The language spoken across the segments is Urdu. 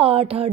8-8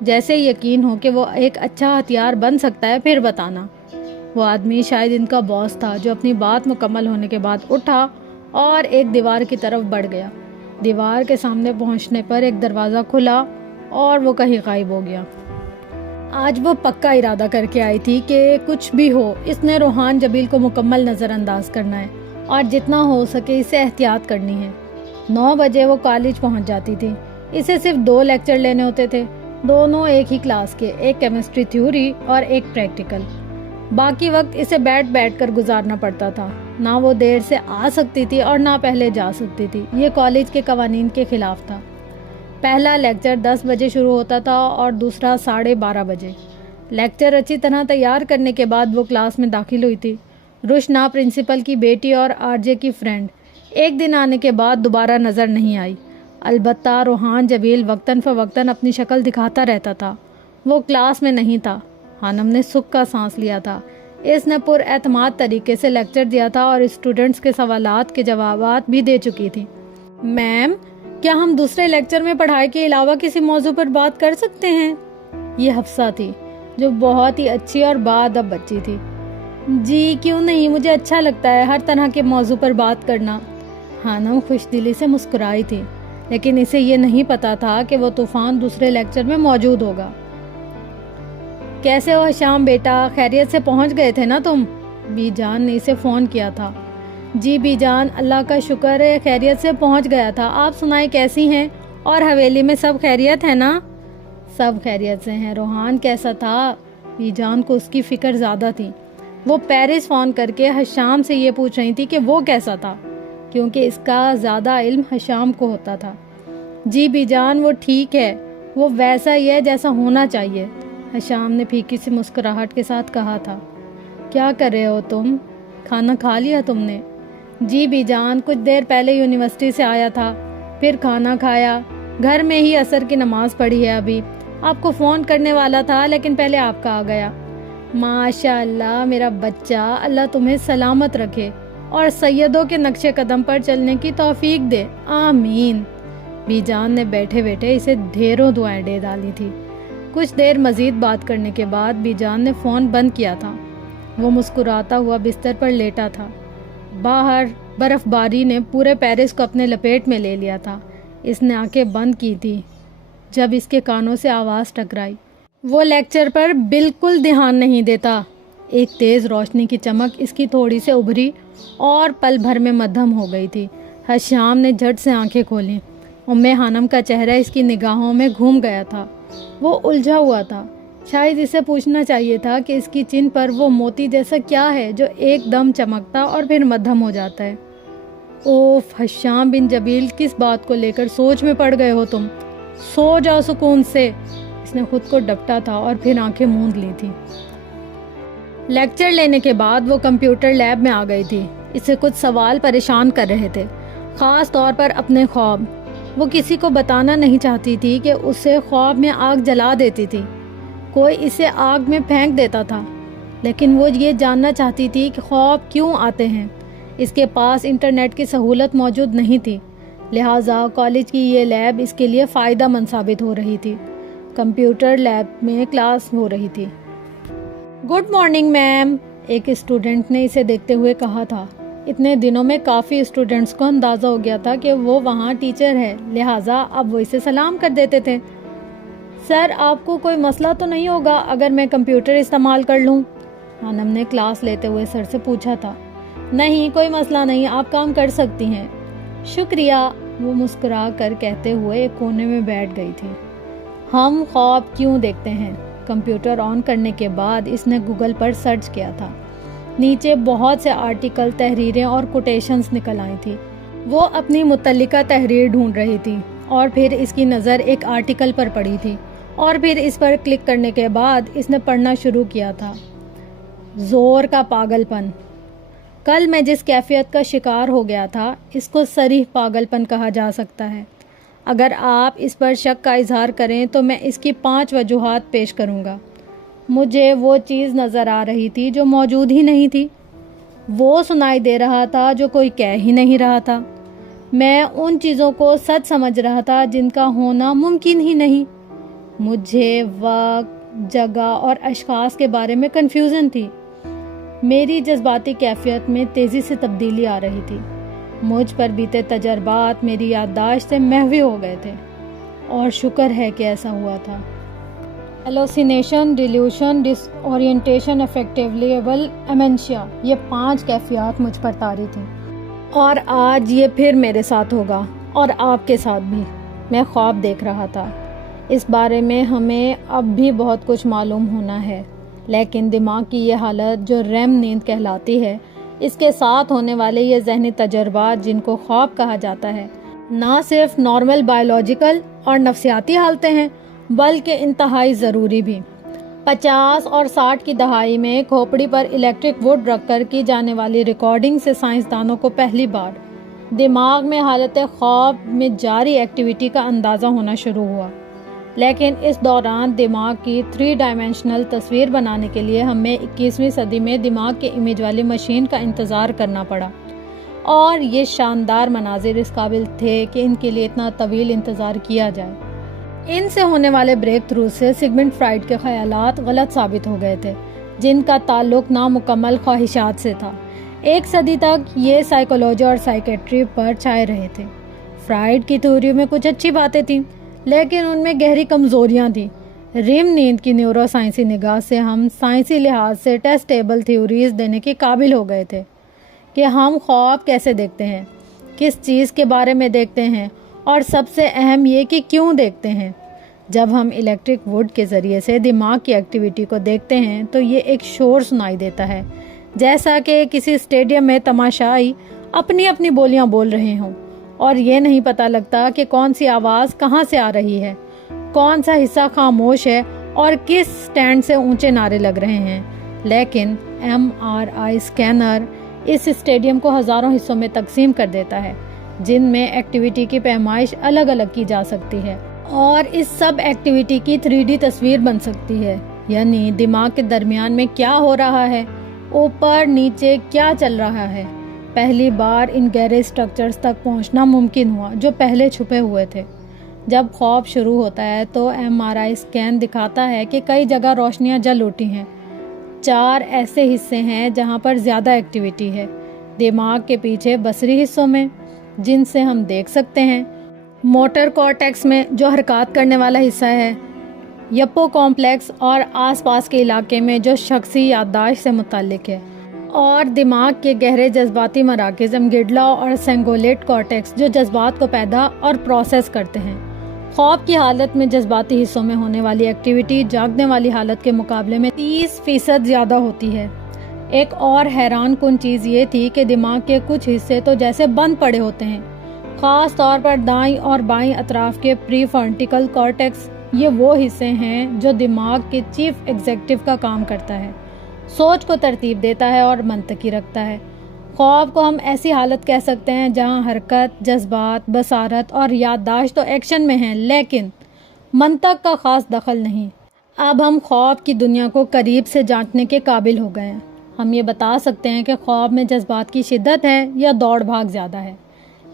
جیسے یقین ہو کہ وہ ایک اچھا ہتھیار بن سکتا ہے پھر بتانا۔ وہ آدمی شاید ان کا باس تھا جو اپنی بات مکمل ہونے کے بعد اٹھا اور ایک دیوار کی طرف بڑھ گیا۔ دیوار کے سامنے پہنچنے پر ایک دروازہ کھلا اور وہ کہیں غائب ہو گیا۔ آج وہ پکا ارادہ کر کے آئی تھی کہ کچھ بھی ہو اس نے روحان جبیل کو مکمل نظر انداز کرنا ہے اور جتنا ہو سکے اسے احتیاط کرنی ہے۔ 9 بجے وہ کالج پہنچ جاتی تھی۔ اسے صرف 2 لیکچر لینے ہوتے تھے، دونوں ایک ہی کلاس کے، ایک کیمسٹری تھیوری اور ایک پریکٹیکل۔ باقی وقت اسے بیٹھ بیٹھ کر گزارنا پڑتا تھا۔ نہ وہ دیر سے آ سکتی تھی اور نہ پہلے جا سکتی تھی، یہ کالج کے قوانین کے خلاف تھا۔ پہلا لیکچر 10 بجے شروع ہوتا تھا اور دوسرا 12:30 بجے۔ لیکچر اچھی طرح تیار کرنے کے بعد وہ کلاس میں داخل ہوئی تھی۔ روشنا پرنسپل کی بیٹی اور RJ کی فرینڈ ایک دن آنے کے بعد دوبارہ نظر نہیں آئی۔ البتہ روحان جبیل وقتاً فوقتاً اپنی شکل دکھاتا رہتا تھا۔ وہ کلاس میں نہیں تھا۔ خانم نے سکھ کا سانس لیا تھا۔ اس نے پر اعتماد طریقے سے لیکچر دیا تھا اور اسٹوڈنٹس کے سوالات کے جوابات بھی دے چکی تھی۔ میم، کیا ہم دوسرے لیکچر میں پڑھائی کے علاوہ کسی موضوع پر بات کر سکتے ہیں؟ یہ حفصہ تھی جو بہت ہی اچھی اور باادب بچی تھی۔ جی کیوں نہیں، مجھے اچھا لگتا ہے ہر طرح کے موضوع پر بات کرنا۔ خانم خوش دلی سے مسکرائی تھی، لیکن اسے یہ نہیں پتا تھا کہ وہ طوفان دوسرے لیکچر میں موجود ہوگا۔ کیسے ہو شام بیٹا، خیریت سے پہنچ گئے تھے نا تم؟ بی جان نے اسے فون کیا تھا۔ جی بی جان، اللہ کا شکر ہے خیریت سے پہنچ گیا تھا۔ آپ سنائیں کیسی ہیں؟ اور حویلی میں سب خیریت ہے نا؟ سب خیریت سے ہیں۔ روحان کیسا تھا؟ بی جان کو اس کی فکر زیادہ تھی۔ وہ پیرس فون کر کے حشام سے یہ پوچھ رہی تھی کہ وہ کیسا تھا، کیونکہ اس کا زیادہ علم حشام کو ہوتا تھا۔ جی بی جان، وہ ٹھیک ہے، وہ ویسا ہی ہے جیسا ہونا چاہیے، حشام نے پھیکی سی مسکراہٹ کے ساتھ کہا تھا۔ کیا کر رہے ہو تم؟ کھانا کھا لیا تم نے؟ جی بی جان، کچھ دیر پہلے یونیورسٹی سے آیا تھا، پھر کھانا کھایا، گھر میں ہی عصر کی نماز پڑھی ہے ابھی۔ آپ کو فون کرنے والا تھا لیکن پہلے آپ کا آ گیا۔ ماشاء اللہ میرا بچہ، اللہ تمہیں سلامت رکھے اور سیدوں کے نقش قدم پر چلنے کی توفیق دے، آمین۔ بی جان نے بیٹھے بیٹھے اسے ڈھیروں دعائیں دے ڈالی تھی۔ کچھ دیر مزید بات کرنے کے بعد بی جان نے فون بند کیا تھا۔ وہ مسکراتا ہوا بستر پر لیٹا تھا۔ باہر برف باری نے پورے پیرس کو اپنے لپیٹ میں لے لیا تھا۔ اس نے آنکھیں بند کی تھی جب اس کے کانوں سے آواز ٹکرائی۔ وہ لیکچر پر بالکل دھیان نہیں دیتا۔ ایک تیز روشنی کی چمک اس کی تھوڑی سے ابھری اور پل بھر میں مدھم ہو گئی تھی۔ حشام نے جھٹ سے آنکھیں کھولیں۔ خانم کا چہرہ اس کی نگاہوں میں گھوم گیا تھا۔ وہ الجھا ہوا تھا۔ شاید اسے پوچھنا چاہیے تھا کہ اس کی چن پر وہ موتی جیسا کیا ہے جو ایک دم چمکتا اور پھر مدھم ہو جاتا ہے۔ اوف حشام بن جبیل، کس بات کو لے کر سوچ میں پڑ گئے ہو تم؟ سو جاؤ سکون سے۔ اس نے خود کو ڈپٹا تھا اور پھر آنکھیں موند لی تھی۔ لیکچر لینے کے بعد وہ کمپیوٹر لیب میں آ گئی تھی۔ اسے کچھ سوال پریشان کر رہے تھے، خاص طور پر اپنے خواب۔ وہ کسی کو بتانا نہیں چاہتی تھی کہ اسے خواب میں آگ جلا دیتی تھی، کوئی اسے آگ میں پھینک دیتا تھا، لیکن وہ یہ جاننا چاہتی تھی کہ خواب کیوں آتے ہیں۔ اس کے پاس انٹرنیٹ کی سہولت موجود نہیں تھی، لہٰذا کالج کی یہ لیب اس کے لیے فائدہ مند ثابت ہو رہی تھی۔ کمپیوٹر لیب میں کلاس ہو رہی تھی۔ گڈ مارننگ میم، ایک اسٹوڈنٹ نے اسے دیکھتے ہوئے کہا تھا۔ اتنے دنوں میں کافی اسٹوڈنٹس کو اندازہ ہو گیا تھا کہ وہ وہاں ٹیچر ہے، لہٰذا اب وہ اسے سلام کر دیتے تھے۔ سر، آپ کو کوئی مسئلہ تو نہیں ہوگا اگر میں کمپیوٹر استعمال کر لوں؟ خانم نے کلاس لیتے ہوئے سر سے پوچھا تھا۔ نہیں، کوئی مسئلہ نہیں، آپ کام کر سکتی ہیں۔ شکریہ، وہ مسکرا کر کہتے ہوئے ایک کونے میں بیٹھ گئی تھی۔ ہم خواب کیوں دیکھتے ہیں؟ کمپیوٹر آن کرنے کے بعد اس نے گوگل پر سرچ کیا تھا۔ نیچے بہت سے آرٹیکل، تحریریں اور کوٹیشنز نکل آئی تھی۔ وہ اپنی متعلقہ تحریر ڈھونڈ رہی تھی اور پھر اس کی نظر ایک آرٹیکل پر پڑی تھی اور پھر اس پر کلک کرنے کے بعد اس نے پڑھنا شروع کیا تھا۔ زور کا پاگل پن۔ کل میں جس کیفیت کا شکار ہو گیا تھا اس کو صریح پاگل پن کہا جا سکتا ہے۔ اگر آپ اس پر شک کا اظہار کریں تو میں اس کی 5 وجوہات پیش کروں گا۔ مجھے وہ چیز نظر آ رہی تھی جو موجود ہی نہیں تھی، وہ سنائی دے رہا تھا جو کوئی کہہ ہی نہیں رہا تھا، میں ان چیزوں کو سچ سمجھ رہا تھا جن کا ہونا ممکن ہی نہیں، مجھے وقت، جگہ اور اشخاص کے بارے میں کنفیوژن تھی۔ میری جذباتی کیفیت میں تیزی سے تبدیلی آ رہی تھی۔ مجھ پر بیتے تجربات میری یادداشت سے محوی ہو گئے تھے، اور شکر ہے کہ ایسا ہوا تھا۔ ہیلوسینیشن، ڈیلیوشن، ڈس اورینٹیشن، افیکٹیبل ایمنشیا، یہ 5 کیفیات مجھ پر طاری تھیں، اور آج یہ پھر میرے ساتھ ہوگا، اور آپ کے ساتھ بھی۔ میں خواب دیکھ رہا تھا۔ اس بارے میں ہمیں اب بھی بہت کچھ معلوم ہونا ہے، لیکن دماغ کی یہ حالت جو ریم نیند کہلاتی ہے، اس کے ساتھ ہونے والے یہ ذہنی تجربات جن کو خواب کہا جاتا ہے، نہ صرف نارمل بائیولوجیکل اور نفسیاتی حالتیں ہیں بلکہ انتہائی ضروری بھی۔ 50 اور 60 کی دہائی میں کھوپڑی پر الیکٹرک ووڈ رکھ کر کی جانے والی ریکارڈنگ سے سائنسدانوں کو پہلی بار دماغ میں حالت خواب میں جاری ایکٹیویٹی کا اندازہ ہونا شروع ہوا، لیکن اس دوران دماغ کی 3 ڈائمینشنل تصویر بنانے کے لیے ہمیں 21ویں صدی میں دماغ کے امیج والی مشین کا انتظار کرنا پڑا، اور یہ شاندار مناظر اس قابل تھے کہ ان کے لیے اتنا طویل انتظار کیا جائے۔ ان سے ہونے والے بریک تھرو سے سگمنڈ فرائڈ کے خیالات غلط ثابت ہو گئے تھے، جن کا تعلق نامکمل خواہشات سے تھا۔ 1 صدی تک یہ سائیکولوجی اور سائیکیٹری پر چھائے رہے تھے۔ فرائڈ کی تھیوری میں کچھ اچھی باتیں تھیں، لیکن ان میں گہری کمزوریاں تھیں۔ ریم نیند کی نیورو سائنسی نگاہ سے ہم سائنسی لحاظ سے ٹیسٹیبل تھیوریز دینے کے قابل ہو گئے تھے کہ ہم خواب کیسے دیکھتے ہیں، کس چیز کے بارے میں دیکھتے ہیں، اور سب سے اہم یہ کہ کیوں دیکھتے ہیں۔ جب ہم الیکٹرک ووڈ کے ذریعے سے دماغ کی ایکٹیویٹی کو دیکھتے ہیں تو یہ ایک شور سنائی دیتا ہے، جیسا کہ کسی اسٹیڈیم میں تماشائی اپنی اپنی بولیاں بول رہے ہوں، اور یہ نہیں پتہ لگتا کہ کون سی آواز کہاں سے آ رہی ہے، کون سا حصہ خاموش ہے، اور کس سٹینڈ سے اونچے نعرے لگ رہے ہیں۔ لیکن MRI اسکینر اس اسٹیڈیم کو ہزاروں حصوں میں تقسیم کر دیتا ہے، جن میں ایکٹیویٹی کی پیمائش الگ الگ کی جا سکتی ہے، اور اس سب ایکٹیویٹی کی 3D تصویر بن سکتی ہے، یعنی دماغ کے درمیان میں کیا ہو رہا ہے، اوپر نیچے کیا چل رہا ہے۔ پہلی بار ان گہرے اسٹرکچرز تک پہنچنا ممکن ہوا جو پہلے چھپے ہوئے تھے۔ جب خواب شروع ہوتا ہے تو MRI اسکین دکھاتا ہے کہ کئی جگہ روشنیاں جل اٹھی ہیں۔ 4 ایسے حصے ہیں جہاں پر زیادہ ایکٹیویٹی ہے، دماغ کے پیچھے بصری حصوں میں، جن سے ہم دیکھ سکتے ہیں، موٹر کارٹیکس میں جو حرکات کرنے والا حصہ ہے، یپو کمپلیکس اور آس پاس کے علاقے میں جو شخصی یادداشت سے متعلق ہے، اور دماغ کے گہرے جذباتی مراکز امگڈلا اور سینگولیٹ کارٹیکس جو جذبات کو پیدا اور پروسیس کرتے ہیں۔ خواب کی حالت میں جذباتی حصوں میں ہونے والی ایکٹیویٹی جاگنے والی حالت کے مقابلے میں 30% زیادہ ہوتی ہے۔ ایک اور حیران کن چیز یہ تھی کہ دماغ کے کچھ حصے تو جیسے بند پڑے ہوتے ہیں، خاص طور پر دائیں اور بائیں اطراف کے پری فرنٹیکل کارٹیکس۔ یہ وہ حصے ہیں جو دماغ کے چیف ایگزیکٹو کا کام کرتا ہے، سوچ کو ترتیب دیتا ہے اور منطقی رکھتا ہے۔ خواب کو ہم ایسی حالت کہہ سکتے ہیں جہاں حرکت، جذبات، بصارت اور یادداشت تو ایکشن میں ہیں، لیکن منطق کا خاص دخل نہیں۔ اب ہم خواب کی دنیا کو قریب سے جانچنے کے قابل ہو گئے ہیں۔ ہم یہ بتا سکتے ہیں کہ خواب میں جذبات کی شدت ہے یا دوڑ بھاگ زیادہ ہے،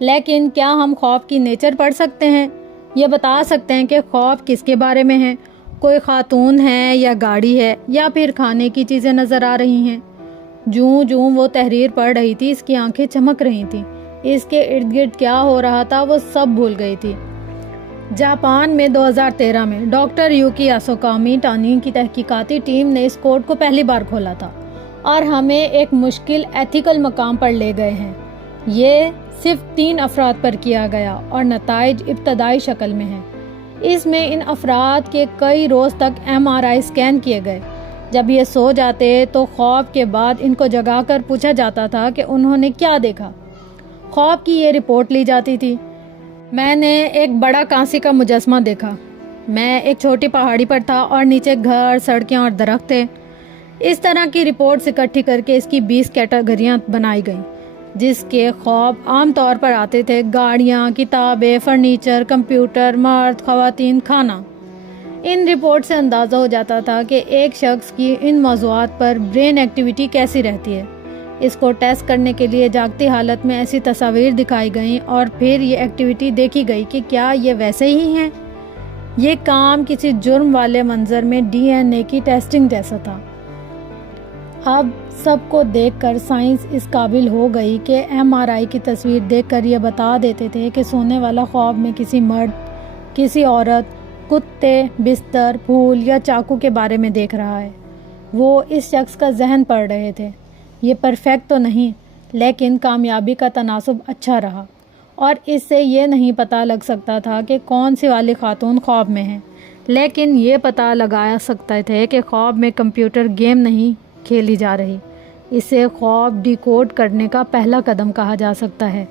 لیکن کیا ہم خواب کی نیچر پڑھ سکتے ہیں؟ یہ بتا سکتے ہیں کہ خواب کس کے بارے میں ہے، کوئی خاتون ہے یا گاڑی ہے، یا پھر کھانے کی چیزیں نظر آ رہی ہیں۔ جوں جوں وہ تحریر پڑھ رہی تھی اس کی آنکھیں چمک رہی تھیں، اس کے ارد گرد کیا ہو رہا تھا وہ سب بھول گئی تھی۔ جاپان میں 2013 میں ڈاکٹر یوکی یاسوکامی ٹانی کی تحقیقاتی ٹیم نے اس کوڈ کو پہلی بار کھولا تھا، اور ہمیں ایک مشکل ایتھیکل مقام پر لے گئے ہیں۔ یہ صرف 3 افراد پر کیا گیا اور نتائج ابتدائی شکل میں ہیں۔ اس میں ان افراد کے کئی روز تک MRI اسکین کیے گئے۔ جب یہ سو جاتے تو خواب کے بعد ان کو جگا کر پوچھا جاتا تھا کہ انہوں نے کیا دیکھا۔ خواب کی یہ رپورٹ لی جاتی تھی۔ میں نے ایک بڑا کانسی کا مجسمہ دیکھا۔ میں ایک چھوٹی پہاڑی پر تھا اور نیچے گھر، سڑکیں اور درخت تھے۔ اس طرح کی رپورٹس اکٹھی کر کے اس کی 20 کیٹیگریاں بنائی گئیں، جس کے خواب عام طور پر آتے تھے: گاڑیاں، کتابیں، فرنیچر، کمپیوٹر، مرد، خواتین، کھانا۔ ان رپورٹ سے اندازہ ہو جاتا تھا کہ ایک شخص کی ان موضوعات پر برین ایکٹیویٹی کیسی رہتی ہے۔ اس کو ٹیسٹ کرنے کے لیے جاگتی حالت میں ایسی تصاویر دکھائی گئیں اور پھر یہ ایکٹیویٹی دیکھی گئی کہ کیا یہ ویسے ہی ہیں۔ یہ کام کسی جرم والے منظر میں DNA کی ٹیسٹنگ جیسا تھا۔ اب سب کو دیکھ کر سائنس اس قابل ہو گئی کہ MRI کی تصویر دیکھ کر یہ بتا دیتے تھے کہ سونے والا خواب میں کسی مرد، کسی عورت، کتے، بستر، پھول یا چاقو کے بارے میں دیکھ رہا ہے۔ وہ اس شخص کا ذہن پڑھ رہے تھے۔ یہ پرفیکٹ تو نہیں، لیکن کامیابی کا تناسب اچھا رہا، اور اس سے یہ نہیں پتہ لگ سکتا تھا کہ کون سی والی خاتون خواب میں ہے، لیکن یہ پتہ لگا سکتے تھے کہ خواب میں کمپیوٹر گیم نہیں کھیلی جا رہی۔ اسے خواب ڈیکوڈ کرنے کا پہلا قدم کہا جا سکتا ہے۔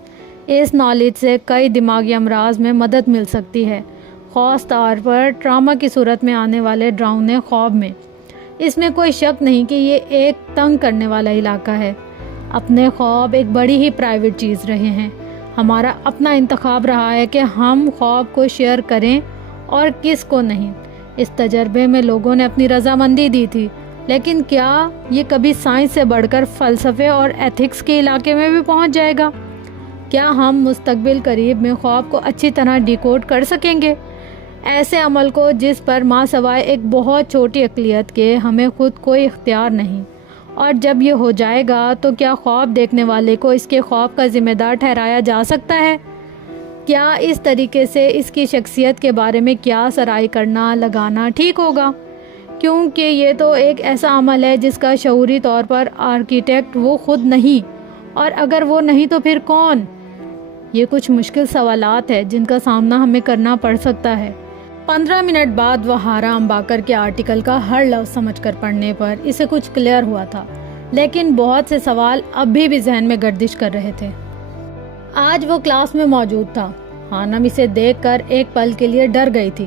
اس نالج سے کئی دماغی امراض میں مدد مل سکتی ہے، خاص طور پر ٹراما کی صورت میں آنے والے ڈراؤنے خواب میں۔ اس میں کوئی شک نہیں کہ یہ ایک تنگ کرنے والا علاقہ ہے۔ اپنے خواب ایک بڑی ہی پرائیویٹ چیز رہے ہیں۔ ہمارا اپنا انتخاب رہا ہے کہ ہم خواب کو شیئر کریں اور کس کو نہیں۔ اس تجربے میں لوگوں نے اپنی رضامندی دی تھی، لیکن کیا یہ کبھی سائنس سے بڑھ کر فلسفے اور ایتھکس کے علاقے میں بھی پہنچ جائے گا؟ کیا ہم مستقبل قریب میں خواب کو اچھی طرح ڈیکوڈ کر سکیں گے؟ ایسے عمل کو جس پر ماں سوائے ایک بہت چھوٹی اقلیت کے ہمیں خود کوئی اختیار نہیں، اور جب یہ ہو جائے گا تو کیا خواب دیکھنے والے کو اس کے خواب کا ذمہ دار ٹھہرایا جا سکتا ہے؟ کیا اس طریقے سے اس کی شخصیت کے بارے میں قیاس آرائی کرنا لگانا ٹھیک ہوگا؟ کیونکہ یہ تو ایک ایسا عمل ہے جس کا شعوری طور پر آرکیٹیکٹ وہ خود نہیں، اور اگر وہ نہیں تو پھر کون؟ یہ کچھ مشکل سوالات ہیں جن کا سامنا ہمیں کرنا پڑ سکتا ہے۔ 15 منٹ بعد وہ ہارا امباکر کے آرٹیکل کا ہر لفظ سمجھ کر پڑھنے پر اسے کچھ کلیئر ہوا تھا، لیکن بہت سے سوال اب بھی ذہن میں گردش کر رہے تھے۔ آج وہ کلاس میں موجود تھا۔ خانم اسے دیکھ کر ایک پل کے لیے ڈر گئی تھی۔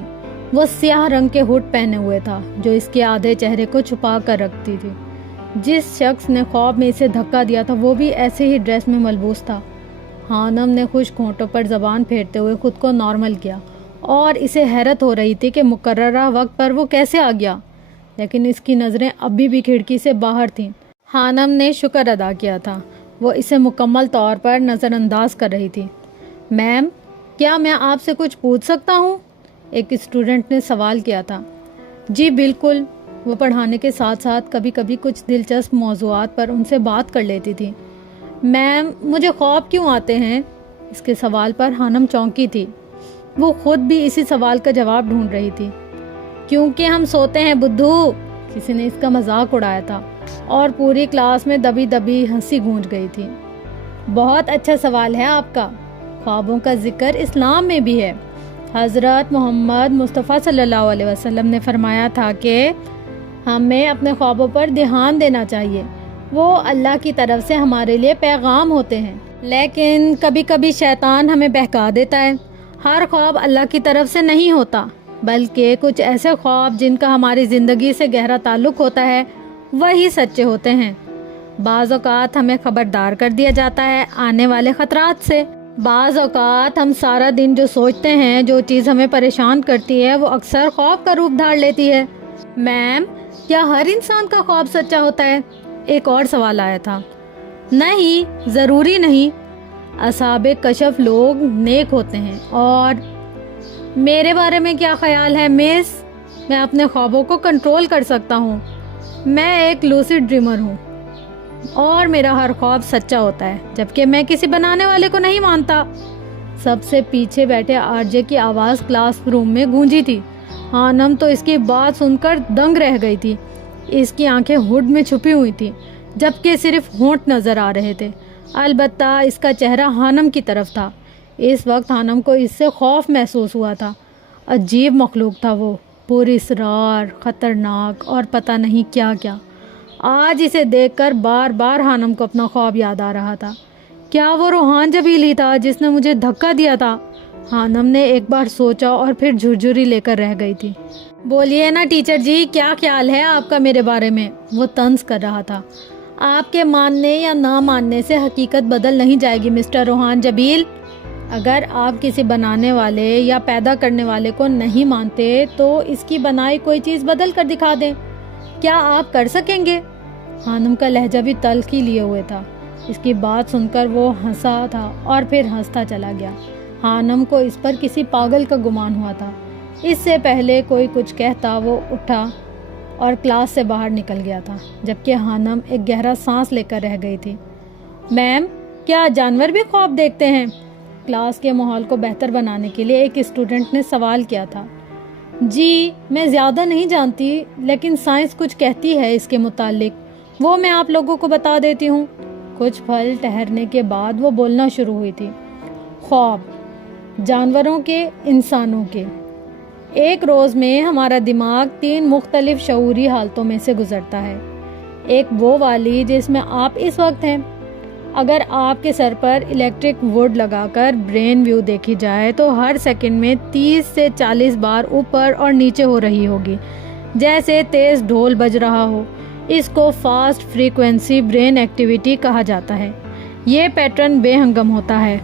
وہ سیاہ رنگ کے ہوڈ پہنے ہوئے تھا جو اس کے آدھے چہرے کو چھپا کر رکھتی تھی۔ جس شخص نے خواب میں اسے دھکا دیا تھا وہ بھی ایسے ہی ڈریس میں ملبوس تھا۔ خانم نے خشک ہونٹوں پر زبان پھیرتے ہوئے خود کو نارمل کیا، اور اسے حیرت ہو رہی تھی کہ مقررہ وقت پر وہ کیسے آ گیا، لیکن اس کی نظریں ابھی بھی کھڑکی سے باہر تھیں۔ خانم نے شکر ادا کیا تھا، وہ اسے مکمل طور پر نظر انداز کر رہی تھی۔ میم، کیا میں آپ سے کچھ پوچھ سکتا ہوں؟ ایک اسٹوڈنٹ نے سوال کیا تھا۔ جی بالکل، وہ پڑھانے کے ساتھ ساتھ کبھی کبھی کچھ دلچسپ موضوعات پر ان سے بات کر لیتی تھی۔ میم، مجھے خواب کیوں آتے ہیں؟ اس کے سوال پر خانم چونکی تھی۔ وہ خود بھی اسی سوال کا جواب ڈھونڈ رہی تھی۔ کیونکہ ہم سوتے ہیں بدھو، کسی نے اس کا مذاق اڑایا تھا، اور پوری کلاس میں دبی دبی ہنسی گونج گئی تھی۔ بہت اچھا سوال ہے آپ کا۔ خوابوں کا ذکر اسلام میں بھی ہے۔ حضرت محمد مصطفیٰ صلی اللہ علیہ وسلم نے فرمایا تھا کہ ہمیں اپنے خوابوں پر دھیان دینا چاہیے، وہ اللہ کی طرف سے ہمارے لیے پیغام ہوتے ہیں، لیکن کبھی کبھی شیطان ہمیں بہکا دیتا ہے۔ ہر خواب اللہ کی طرف سے نہیں ہوتا، بلکہ کچھ ایسے خواب جن کا ہماری زندگی سے گہرا تعلق ہوتا ہے وہی سچے ہوتے ہیں۔ بعض اوقات ہمیں خبردار کر دیا جاتا ہے آنے والے خطرات سے۔ بعض اوقات ہم سارا دن جو سوچتے ہیں، جو چیز ہمیں پریشان کرتی ہے، وہ اکثر خواب کا روپ دھار لیتی ہے۔ میم، کیا ہر انسان کا خواب سچا ہوتا ہے؟ ایک اور سوال آیا تھا۔ نہیں، ضروری نہیں۔ اصحاب کشف لوگ نیک ہوتے ہیں۔ اور میرے بارے میں کیا خیال ہے مس؟ میں اپنے خوابوں کو کنٹرول کر سکتا ہوں۔ میں ایک لوسیڈ ڈریمر ہوں، اور میرا ہر خواب سچا ہوتا ہے، جبکہ میں کسی بنانے والے کو نہیں مانتا۔ سب سے پیچھے بیٹھے RJ کی آواز کلاس روم میں گونجی تھی۔ خانم تو اس کی بات سن کر دنگ رہ گئی تھی۔ اس کی آنکھیں ہوڈ میں چھپی ہوئی تھیں، جبکہ صرف ہونٹ نظر آ رہے تھے۔ البتہ اس کا چہرہ خانم کی طرف تھا۔ اس وقت خانم کو اس سے خوف محسوس ہوا تھا۔ عجیب مخلوق تھا وہ، پراسرار، خطرناک اور پتہ نہیں کیا کیا۔ آج اسے دیکھ کر بار بار خانم کو اپنا خواب یاد آ رہا تھا۔ کیا وہ روحان جبیل ہی تھا جس نے مجھے دھکا دیا تھا؟ خانم نے ایک بار سوچا اور پھر جھرجھری لے کر رہ گئی تھی۔ بولیے نا ٹیچر جی، کیا خیال ہے آپ کا میرے بارے میں؟ وہ طنز کر رہا تھا۔ آپ کے ماننے یا نہ ماننے سے حقیقت بدل نہیں جائے گی مسٹر روحان جبیل۔ اگر آپ کسی بنانے والے یا پیدا کرنے والے کو نہیں مانتے تو اس کی بنائی کوئی چیز بدل کر دکھا دیں۔ کیا آپ کر سکیں گے؟ خانم کا لہجہ بھی تلخی لیے ہوئے تھا۔ اس کی بات سن کر وہ ہنسا تھا اور پھر ہنستا چلا گیا۔ خانم کو اس پر کسی پاگل کا گمان ہوا تھا۔ اس سے پہلے کوئی کچھ کہتا وہ اٹھا اور کلاس سے باہر نکل گیا تھا، جبکہ خانم ایک گہرا سانس لے کر رہ گئی تھی۔ میم، کیا جانور بھی خواب دیکھتے ہیں؟ کلاس کے ماحول کو بہتر بنانے کے لیے ایک اسٹوڈنٹ نے سوال کیا تھا۔ جی، میں زیادہ نہیں جانتی، لیکن سائنس کچھ کہتی ہے اس کے متعلق، وہ میں آپ لوگوں کو بتا دیتی ہوں۔ کچھ پل ٹھہرنے کے بعد وہ بولنا شروع ہوئی تھی۔ خواب، جانوروں کے، انسانوں کے۔ ایک روز میں ہمارا دماغ 3 مختلف شعوری حالتوں میں سے گزرتا ہے۔ ایک وہ والی جس میں آپ اس وقت ہیں۔ اگر آپ کے سر پر الیکٹرک ووڈ لگا کر برین ویو دیکھی جائے تو ہر سیکنڈ میں 30 سے 40 بار اوپر اور نیچے ہو رہی ہوگی، جیسے تیز ڈھول بج رہا ہو۔ اس کو فاسٹ فریکوینسی برین ایکٹیویٹی کہا جاتا ہے۔ یہ پیٹرن بے ہنگم ہوتا ہے،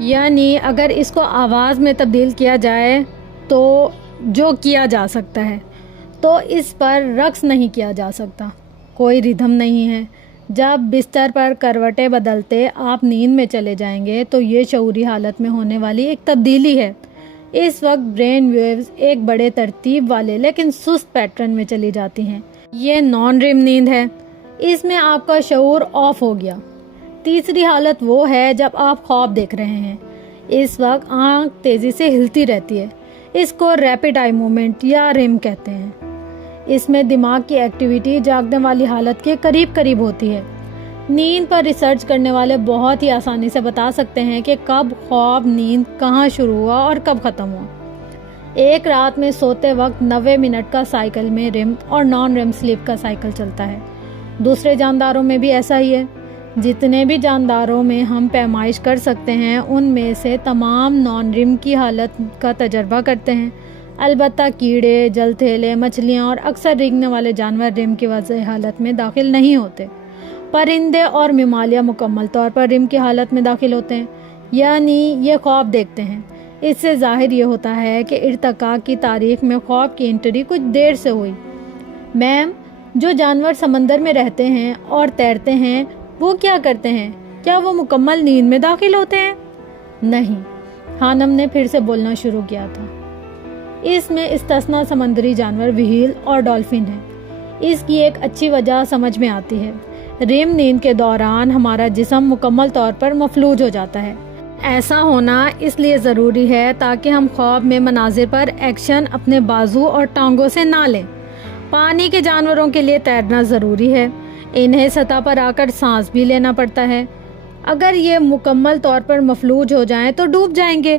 یعنی اگر اس کو آواز میں تبدیل کیا جائے تو جو کیا جا سکتا ہے، تو اس پر رقص نہیں کیا جا سکتا۔ کوئی ردھم نہیں ہے۔ جب بستر پر کروٹیں بدلتے آپ نیند میں چلے جائیں گے تو یہ شعوری حالت میں ہونے والی ایک تبدیلی ہے۔ اس وقت برین ویوز ایک بڑے ترتیب والے لیکن سست پیٹرن میں چلی جاتی ہیں۔ یہ نان ریم نیند ہے۔ اس میں آپ کا شعور آف ہو گیا۔ تیسری حالت وہ ہے جب آپ خواب دیکھ رہے ہیں۔ اس وقت آنکھ تیزی سے ہلتی رہتی ہے۔ اس کو ریپڈ آئی موومنٹ یا ریم کہتے ہیں۔ اس میں دماغ کی ایکٹیویٹی جاگنے والی حالت کے قریب قریب ہوتی ہے۔ نیند پر ریسرچ کرنے والے بہت ہی آسانی سے بتا سکتے ہیں کہ کب خواب نیند کہاں شروع ہوا اور کب ختم ہوا۔ ایک رات میں سوتے وقت 90 منٹ کا سائیکل میں ریم اور نان ریم سلیپ کا سائیکل چلتا ہے۔ دوسرے جانداروں میں بھی ایسا ہی ہے۔ جتنے بھی جانداروں میں ہم پیمائش کر سکتے ہیں ان میں سے تمام نان ریم کی حالت کا تجربہ کرتے ہیں۔ البتہ کیڑے، جل تھیلے، مچھلیاں اور اکثر رینگنے والے جانور ریم کی واضح حالت میں داخل نہیں ہوتے۔ پرندے اور ممالیہ مکمل طور پر ریم کی حالت میں داخل ہوتے ہیں، یعنی یہ خواب دیکھتے ہیں۔ اس سے ظاہر یہ ہوتا ہے کہ ارتقاء کی تاریخ میں خواب کی انٹری کچھ دیر سے ہوئی۔ میم، جو جانور سمندر میں رہتے ہیں اور تیرتے ہیں وہ کیا کرتے ہیں؟ کیا وہ مکمل نیند میں داخل ہوتے ہیں؟ نہیں، خانم نے پھر سے بولنا شروع کیا تھا۔ اس میں استثنا سمندری جانور وہیل اور ڈالفن ہیں۔ اس کی ایک اچھی وجہ سمجھ میں آتی ہے۔ ریم نیند کے دوران ہمارا جسم مکمل طور پر مفلوج ہو جاتا ہے۔ ایسا ہونا اس لیے ضروری ہے تاکہ ہم خواب میں مناظر پر ایکشن اپنے بازو اور ٹانگوں سے نہ لیں۔ پانی کے جانوروں کے لیے تیرنا ضروری ہے۔ انہیں سطح پر آ کر سانس بھی لینا پڑتا ہے۔ اگر یہ مکمل طور پر مفلوج ہو جائیں تو ڈوب جائیں گے۔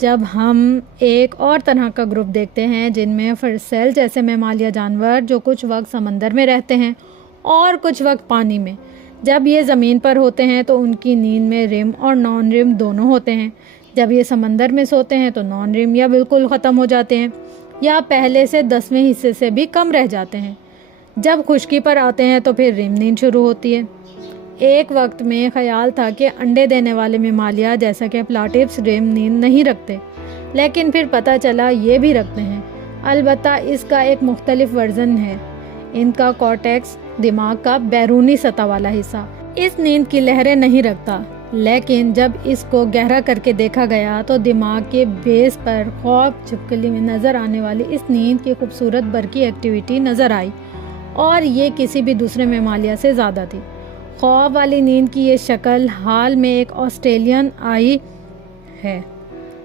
جب ہم ایک اور طرح کا گروپ دیکھتے ہیں جن میں فرسیل جیسے ممالیہ جانور جو کچھ وقت سمندر میں رہتے ہیں اور کچھ وقت پانی میں، جب یہ زمین پر ہوتے ہیں تو ان کی نیند میں ریم اور نان ریم دونوں ہوتے ہیں۔ جب یہ سمندر میں سوتے ہیں تو نان ریم یا بالکل ختم ہو جاتے ہیں یا پہلے سے 10ویں حصے سے بھی کم رہ جاتے ہیں۔ جب خشکی پر آتے ہیں تو پھر ریم نیند شروع ہوتی ہے۔ ایک وقت میں خیال تھا کہ انڈے دینے والے ممالیہ جیسا کہ پلاٹپس ریم نیند نہیں رکھتے، لیکن پھر پتہ چلا یہ بھی رکھتے ہیں۔ البتہ اس کا ایک مختلف ورژن ہے۔ ان کا کارٹیکس، دماغ کا بیرونی سطح والا حصہ، اس نیند کی لہریں نہیں رکھتا، لیکن جب اس کو گہرا کر کے دیکھا گیا تو دماغ کے بیس پر خواب چھپکلی میں نظر آنے والی اس نیند کی خوبصورت برقی ایکٹیویٹی نظر آئی، اور یہ کسی بھی دوسرے ممالیہ سے زیادہ تھی۔ خواب والی نیند کی یہ شکل حال میں ایک آسٹریلین آئی ہے۔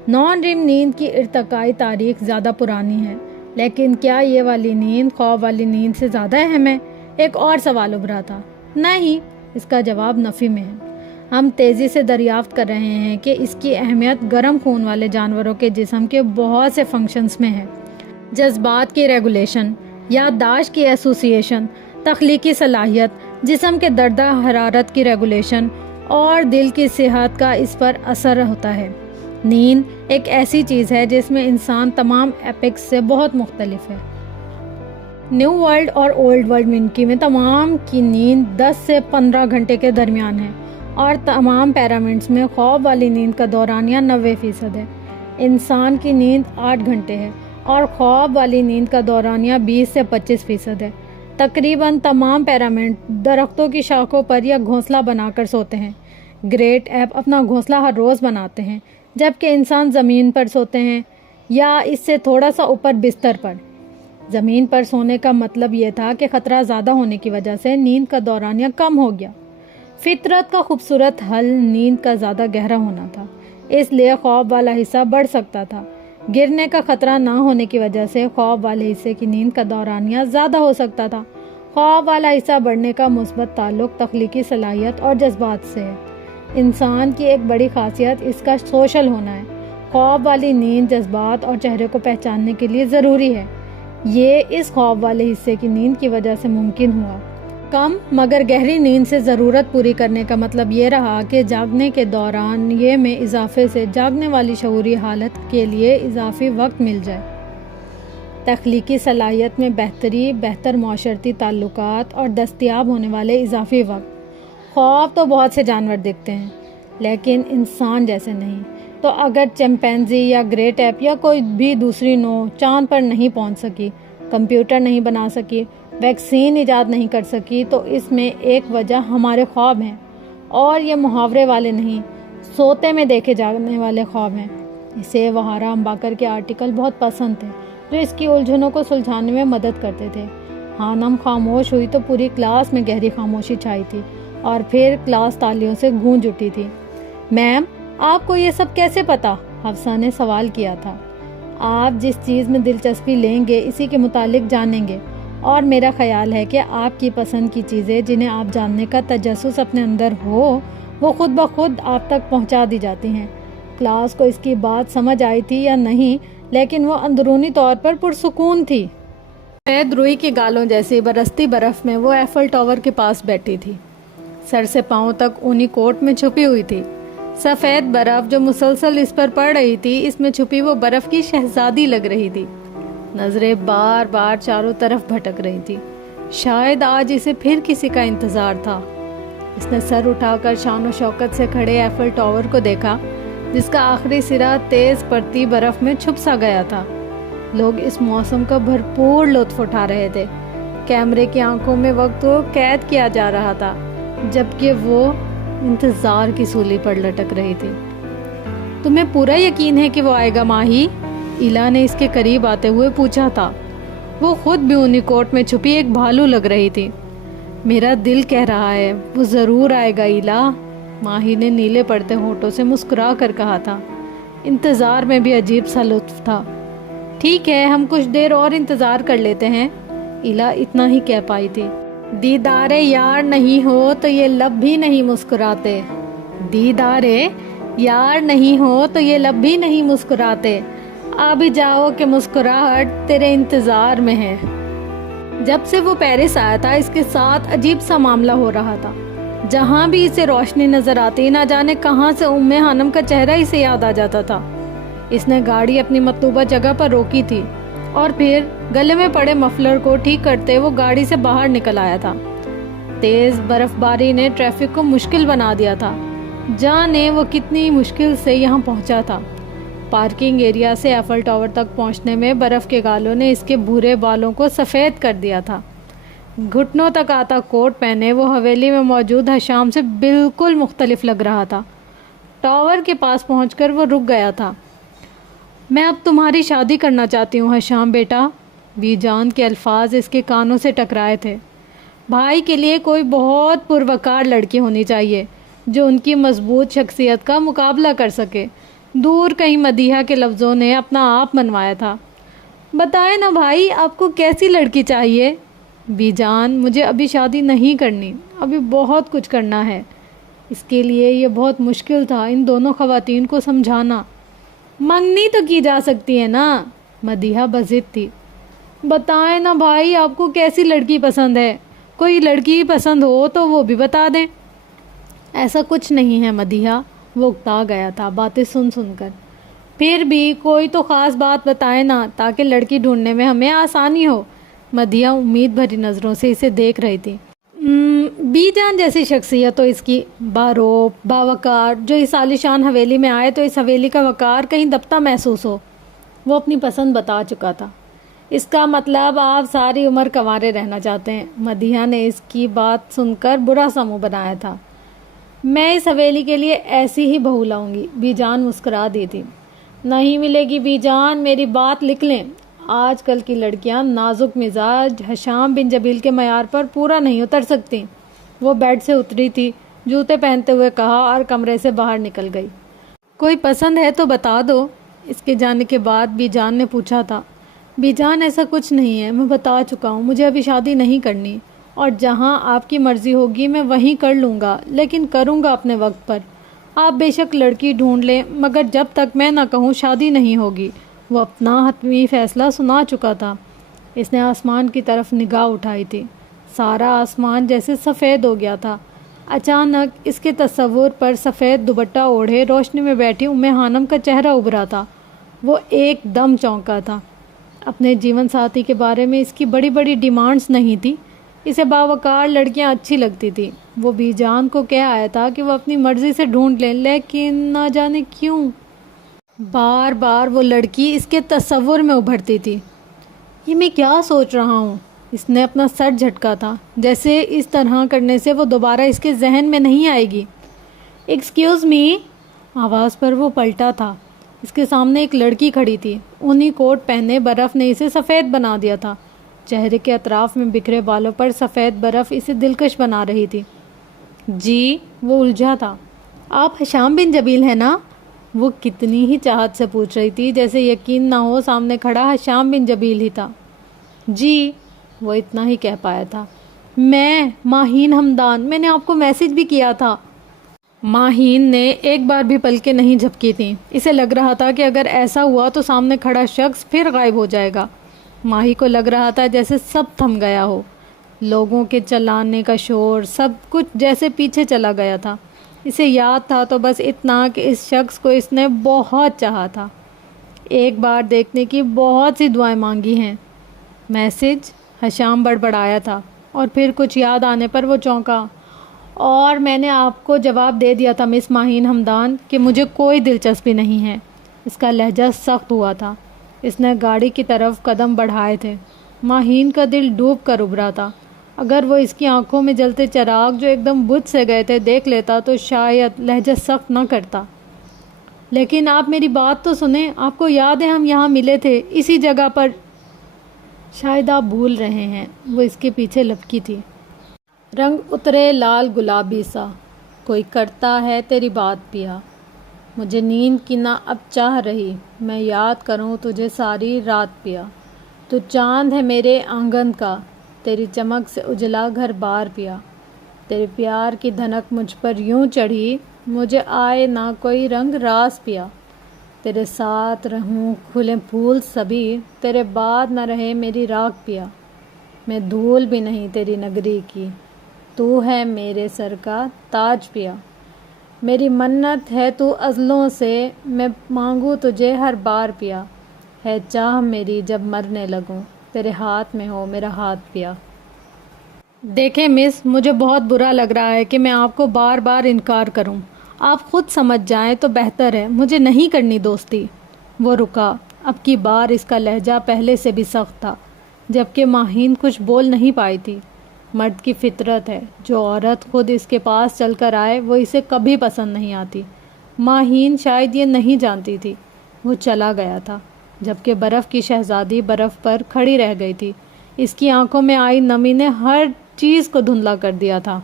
نان ریم نیند کی ارتقائی تاریخ زیادہ پرانی ہے، لیکن کیا یہ والی نیند خواب والی نیند سے زیادہ اہم ہے؟ ایک اور سوال ابھرا تھا۔ نہیں، اس کا جواب نفی میں ہے۔ ہم تیزی سے دریافت کر رہے ہیں کہ اس کی اہمیت گرم خون والے جانوروں کے جسم کے بہت سے فنکشنز میں ہے۔ جذبات کی ریگولیشن، یادداشت کی ایسوسیشن، تخلیقی صلاحیت، جسم کے درجہ حرارت کی ریگولیشن اور دل کی صحت کا اس پر اثر ہوتا ہے۔ نیند ایک ایسی چیز ہے جس میں انسان تمام ایپکس سے بہت مختلف ہے۔ نیو ورلڈ اور اولڈ ورلڈ منکی میں تمام کی نیند 10 سے 15 گھنٹے کے درمیان ہے، اور تمام پیرامڈز میں خواب والی نیند کا دورانیہ 90% ہے۔ انسان کی نیند 8 گھنٹے ہے اور خواب والی نیند کا دورانیہ 20 سے 25% ہے۔ تقریباً تمام پیرامڈ درختوں کی شاخوں پر یا گھونسلہ بنا کر سوتے ہیں۔ گریٹ ایپ اپنا گھونسلہ ہر روز بناتے ہیں، جبکہ انسان زمین پر سوتے ہیں یا اس سے تھوڑا سا اوپر بستر پر۔ زمین پر سونے کا مطلب یہ تھا کہ خطرہ زیادہ ہونے کی وجہ سے نیند کا دورانیہ کم ہو گیا۔ فطرت کا خوبصورت حل نیند کا زیادہ گہرا ہونا تھا، اس لیے خواب والا حصہ بڑھ سکتا تھا۔ گرنے کا خطرہ نہ ہونے کی وجہ سے خواب والے حصے کی نیند کا دورانیہ زیادہ ہو سکتا تھا۔ خواب والا حصہ بڑھنے کا مثبت تعلق تخلیقی صلاحیت اور جذبات سے ہے۔ انسان کی ایک بڑی خاصیت اس کا سوشل ہونا ہے۔ خواب والی نیند جذبات اور چہرے کو پہچاننے کے لیے ضروری ہے۔ یہ اس خواب والے حصے کی نیند کی وجہ سے ممکن ہوا۔ کم مگر گہری نیند سے ضرورت پوری کرنے کا مطلب یہ رہا کہ جاگنے کے دوران یہ میں اضافے سے جاگنے والی شعوری حالت کے لیے اضافی وقت مل جائے۔ تخلیقی صلاحیت میں بہتری، بہتر معاشرتی تعلقات اور دستیاب ہونے والے اضافی وقت۔ خواب تو بہت سے جانور دیکھتے ہیں لیکن انسان جیسے نہیں۔ تو اگر چمپینزی یا گریٹ ایپ یا کوئی بھی دوسری نو چاند پر نہیں پہنچ سکی، کمپیوٹر نہیں بنا سکی، ویکسین ایجاد نہیں کر سکی، تو اس میں ایک وجہ ہمارے خواب ہیں، اور یہ محاورے والے نہیں، سوتے میں دیکھے جانے والے خواب ہیں۔ اسے وہارا امباکر کے آرٹیکل بہت پسند تھے جو اس کی الجھنوں کو سلجھانے میں مدد کرتے تھے۔ خانم خاموش ہوئی تو پوری کلاس میں گہری خاموشی چھائی تھی اور پھر کلاس تالیوں سے گونج اٹھی تھی۔ میم، آپ کو یہ سب کیسے پتا؟ حفصہ نے سوال کیا تھا۔ آپ جس چیز میں دلچسپی لیں گے اسی کے متعلق جانیں گے، اور میرا خیال ہے کہ آپ کی پسند کی چیزیں جنہیں آپ جاننے کا تجسس اپنے اندر ہو وہ خود بخود آپ تک پہنچا دی جاتی ہیں۔ کلاس کو اس کی بات سمجھ آئی تھی یا نہیں، لیکن وہ اندرونی طور پر پرسکون تھی۔ سفید روئی کے گالوں جیسی برستی برف میں وہ ایفل ٹاور کے پاس بیٹھی تھی، سر سے پاؤں تک اونی کوٹ میں چھپی ہوئی تھی۔ سفید برف جو مسلسل اس پر پڑ رہی تھی، اس میں چھپی وہ برف کی شہزادی لگ رہی تھی۔ نظریں بار بار چاروں طرف بھٹک رہی تھی، شاید آج اسے پھر کسی کا انتظار تھا۔ اس نے سر اٹھا کر شان و شوکت سے کھڑے ایفل ٹاور کو دیکھا جس کا آخری سرا تیز پڑتی برف میں چھپ سا گیا تھا۔ لوگ اس موسم کا بھرپور لطف اٹھا رہے تھے۔ کیمرے کی آنکھوں میں وقت کو قید کیا جا رہا تھا جبکہ وہ انتظار کی سولی پر لٹک رہی تھی۔ تمہیں پورا یقین ہے کہ وہ آئے گا ماہی؟ ایلا نے اس کے قریب آتے ہوئے پوچھا تھا۔ وہ خود بھی اونی کوٹ میں چھپی ایک بھالو لگ رہی تھی۔ میرا دل کہہ رہا ہے وہ ضرور آئے گا ایلا، ماہی نے نیلے پڑتے ہونٹوں سے مسکرا کر کہا تھا۔ انتظار میں بھی عجیب سا لطف تھا۔ ٹھیک ہے، ہم کچھ دیر اور انتظار کر لیتے ہیں، ایلا اتنا ہی کہہ پائی تھی۔ دیدار یار نہیں ہو تو یہ لب بھی نہیں مسکراتے، دیدار یار نہیں ہو تو یہ لب بھی نہیں مسکراتے، اب جاؤ کہ مسکراہٹ تیرے انتظار میں ہے۔ جب سے وہ پیرس آیا تھا اس کے ساتھ عجیب سا معاملہ ہو رہا تھا۔ جہاں بھی اسے روشنی نظر آتی نہ جانے کہاں سے خانم کا چہرہ اسے یاد آ جاتا تھا۔ اس نے گاڑی اپنی مطلوبہ جگہ پر روکی تھی اور پھر گلے میں پڑے مفلر کو ٹھیک کرتے وہ گاڑی سے باہر نکل آیا تھا۔ تیز برف باری نے ٹریفک کو مشکل بنا دیا تھا، جانے وہ کتنی مشکل سے یہاں پہنچا تھا۔ پارکنگ ایریا سے ایفل ٹاور تک پہنچنے میں برف کے گالوں نے اس کے بھورے بالوں کو سفید کر دیا تھا۔ گھٹنوں تک آتا کوٹ پہنے وہ حویلی میں موجود حشام سے بالکل مختلف لگ رہا تھا۔ ٹاور کے پاس پہنچ کر وہ رک گیا تھا۔ میں اب تمہاری شادی کرنا چاہتی ہوں حشام بیٹا، بی جان کے الفاظ اس کے کانوں سے ٹکرائے تھے۔ بھائی کے لیے کوئی بہت پروقار لڑکی ہونی چاہیے جو ان کی مضبوط شخصیت کا مقابلہ کر سکے۔ دور کہیں مدیحہ کے لفظوں نے اپنا آپ منوایا تھا۔ بتائے نا بھائی، آپ کو کیسی لڑکی چاہیے؟ بی جان، مجھے ابھی شادی نہیں کرنی، ابھی بہت کچھ کرنا ہے۔ اس کے لیے یہ بہت مشکل تھا ان دونوں خواتین کو سمجھانا۔ منگنی تو کی جا سکتی ہے نا، مدیحہ بضد تھی۔ بتائیں نا بھائی، آپ کو کیسی لڑکی پسند ہے؟ کوئی لڑکی پسند ہو تو وہ بھی بتا دیں۔ ایسا کچھ نہیں ہے مدیحہ، وہ اکتا گیا تھا باتیں سن سن کر۔ پھر بھی کوئی تو خاص بات بتائے نا تاکہ لڑکی ڈھونڈنے میں ہمیں آسانی ہو۔ مدیحہ امید بھری نظروں سے اسے دیکھ رہی تھی۔ بی جان جیسی شخصیت تو اس کی باروب باوقار، جو اس عالیشان حویلی میں آئے تو اس حویلی کا وقار کہیں دبتا محسوس ہو۔ وہ اپنی پسند بتا چکا تھا۔ اس کا مطلب آپ ساری عمر کنوارے رہنا چاہتے ہیں۔ مدیحہ نے اس کی بات سن کر برا سا منہ بنایا تھا۔ میں اس حویلی کے لیے ایسی ہی بہو لاؤں گی، بی جان مسکرا دی تھی۔ نہیں ملے گی بی جان، میری بات لکھ لیں۔ آج کل کی لڑکیاں نازک مزاج حشام بن جبیل کے معیار پر پورا نہیں اتر سکتی۔ وہ بیڈ سے اتری تھی، جوتے پہنتے ہوئے کہا اور کمرے سے باہر نکل گئی۔ کوئی پسند ہے تو بتا دو، اس کے جانے کے بعد بی جان نے پوچھا تھا۔ بی جان ایسا کچھ نہیں ہے، میں بتا چکا ہوں، مجھے ابھی شادی نہیں کرنی، اور جہاں آپ کی مرضی ہوگی میں وہیں کر لوں گا، لیکن کروں گا اپنے وقت پر۔ آپ بے شک لڑکی ڈھونڈ لیں، مگر جب تک میں نہ کہوں شادی نہیں ہوگی۔ وہ اپنا حتمی فیصلہ سنا چکا تھا۔ اس نے آسمان کی طرف نگاہ اٹھائی تھی۔ سارا آسمان جیسے سفید ہو گیا تھا۔ اچانک اس کے تصور پر سفید دوپٹہ اوڑھے روشنی میں بیٹھی خانم کا چہرہ ابھرا تھا۔ وہ ایک دم چونکا تھا۔ اپنے جیون ساتھی کے بارے میں اس کی بڑی بڑی ڈیمانڈز نہیں تھی۔ اسے باوقار لڑکیاں اچھی لگتی تھی۔ وہ بی جان کو کہہ آیا تھا کہ وہ اپنی مرضی سے ڈھونڈ لیں، لیکن نہ جانے کیوں بار بار وہ لڑکی اس کے تصور میں ابھرتی تھی۔ یہ میں کیا سوچ رہا ہوں؟ اس نے اپنا سر جھٹکا تھا، جیسے اس طرح کرنے سے وہ دوبارہ اس کے ذہن میں نہیں آئے گی۔ ایکسکیوز می، آواز پر وہ پلٹا تھا۔ اس کے سامنے ایک لڑکی کھڑی تھی۔ اونی کوٹ پہنے برف نے اسے سفید بنا دیا تھا۔ چہرے کے اطراف میں بکھرے بالوں پر سفید برف اسے دلکش بنا رہی تھی۔ جی، وہ الجھا تھا۔ آپ حشام بن جبیل ہیں نا؟ وہ کتنی ہی چاہت سے پوچھ رہی تھی جیسے یقین نہ ہو سامنے کھڑا حشام بن جبیل ہی تھا۔ جی، وہ اتنا ہی کہہ پایا تھا۔ میں ماہین حمدان، میں نے آپ کو میسج بھی کیا تھا۔ ماہین نے ایک بار بھی پلکیں نہیں جھپکی تھیں۔ اسے لگ رہا تھا کہ اگر ایسا ہوا تو سامنے کھڑا شخص پھر غائب ہو جائے گا۔ ماہی کو لگ رہا تھا جیسے سب تھم گیا ہو، لوگوں کے چلانے کا شور، سب کچھ جیسے پیچھے چلا گیا تھا۔ اسے یاد تھا تو بس اتنا کہ اس شخص کو اس نے بہت چاہا تھا، ایک بار دیکھنے کی بہت سی دعائیں مانگی ہیں۔ میسج؟ حشام بڑبڑایا تھا، اور پھر کچھ یاد آنے پر وہ چونکا۔ اور میں نے آپ کو جواب دے دیا تھا مس ماہین حمدان کہ مجھے کوئی دلچسپی نہیں ہے۔ اس کا لہجہ سخت ہوا تھا۔ اس نے گاڑی کی طرف قدم بڑھائے تھے۔ ماہین کا دل ڈوب کر ابھرا تھا۔ اگر وہ اس کی آنکھوں میں جلتے چراغ جو ایک دم بجھ سے گئے تھے دیکھ لیتا تو شاید لہجہ سخت نہ کرتا۔ لیکن آپ میری بات تو سنیں، آپ کو یاد ہے ہم یہاں ملے تھے، اسی جگہ پر؟ شاید آپ بھول رہے ہیں۔ وہ اس کے پیچھے لپکی تھی۔ رنگ اترے لال گلابی سا۔ کوئی کرتا ہے تیری بات پیا، مجھے نیند کی نہ اب چاہ رہی، میں یاد کروں تجھے ساری رات پیا۔ تو چاند ہے میرے آنگن کا، تیری چمک سے اجلا گھر بار پیا۔ تیرے پیار کی دھنک مجھ پر یوں چڑھی، مجھے آئے نہ کوئی رنگ راز پیا۔ تیرے ساتھ رہوں کھلے پھول سبھی، تیرے بعد نہ رہے میری راکھ پیا۔ میں دھول بھی نہیں تیری نگری کی، تو ہے میرے سر کا تاج پیا۔ میری منت ہے تو ازلوں سے، میں مانگوں تجھے ہر بار پیا۔ ہے چاہ میری جب مرنے لگوں، تیرے ہاتھ میں ہو میرا ہاتھ پیا۔ دیکھیں مس، مجھے بہت برا لگ رہا ہے کہ میں آپ کو بار بار انکار کروں۔ آپ خود سمجھ جائیں تو بہتر ہے، مجھے نہیں کرنی دوستی۔ وہ رکا۔ اب کی بار اس کا لہجہ پہلے سے بھی سخت تھا، جبکہ ماہین کچھ بول نہیں پائی تھی۔ مرد کی فطرت ہے، جو عورت خود اس کے پاس چل کر آئے وہ اسے کبھی پسند نہیں آتی۔ ماہین شاید یہ نہیں جانتی تھی۔ وہ چلا گیا تھا، جبکہ برف کی شہزادی برف پر کھڑی رہ گئی تھی۔ اس کی آنکھوں میں آئی نمی نے ہر چیز کو دھندلا کر دیا تھا۔